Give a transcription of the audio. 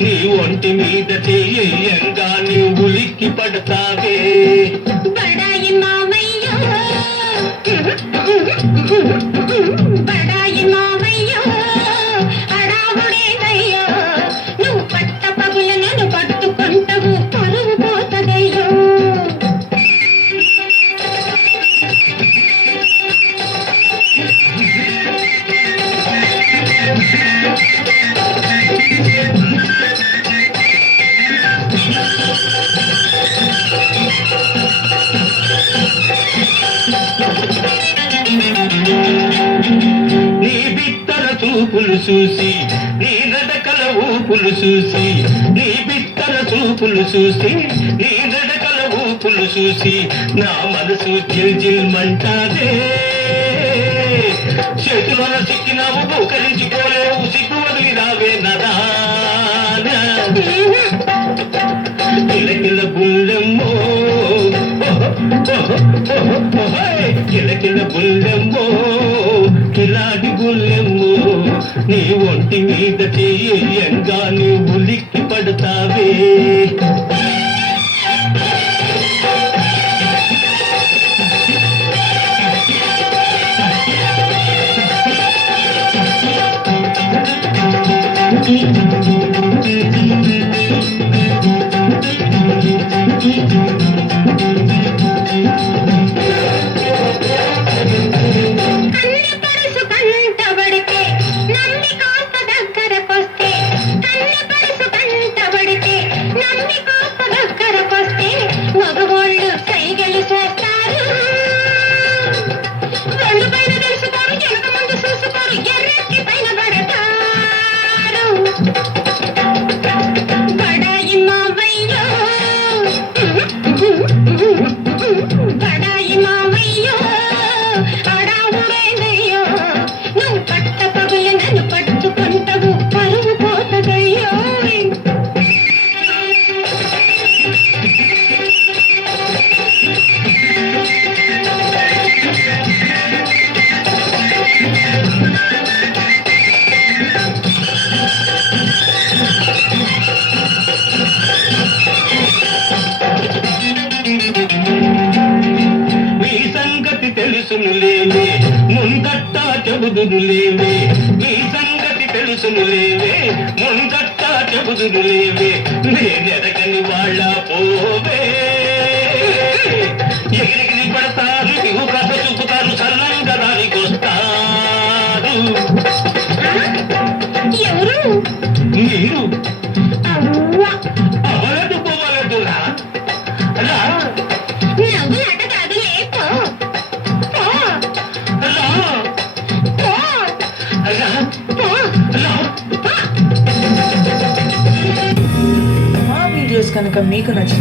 నీ ఒంటి మీద చేయంగా నీ ఉలిక్కి పడతావే బడాయి మావయ్యో బడాయి మావయ్యో అడావుడేదయ్యో నువ్వు పట్ట పగుల నన్ను పట్టుకుంటావు పరువు పోతదయ్యో నీ బిత్తర చూపులు చూసి నీ నడకల ఊపులు చూసి నీ బిత్తర చూపులు చూసి నీ నడకల ఊపులు చూసి నా మనసు జిల్జిల్మంటాదే చేతులను చిక్కినావు బూకరించిపోలేవు సిగ్గు వదిలి రావే నదా కిలకిల బుల్లెమ్మో కిలకిల బుల్లెమ్మో కిలాడి బుల్లెమ్మో నీ ఒంటి మీద చేయంగా నీ ఉలిక్కి పడతావే బడాయి మావయ్యో అడావుడేదయ్యో నువ్వు పట్ట పగుల నన్ను పట్టుకుంటావు పరువు పోతదయ్యో తెలుసునులేవే ముందట్టా చెబుదునులేవే నీ సంగతి తెలుసునులేవే ముందట్టా చెబుదునులేవే నేనెరగని వాళ్ళ పోవే ఎగిరిగిరి పడతారు ఇగు కథ చూపుతారు సల్లంగా దానికొస్తారు ఎవరు మీరు అవలదు పోవలదురా రా నవ్వులాట కాదు లేపో మా వీడియోస్ కనుక మీకు నచ్చిన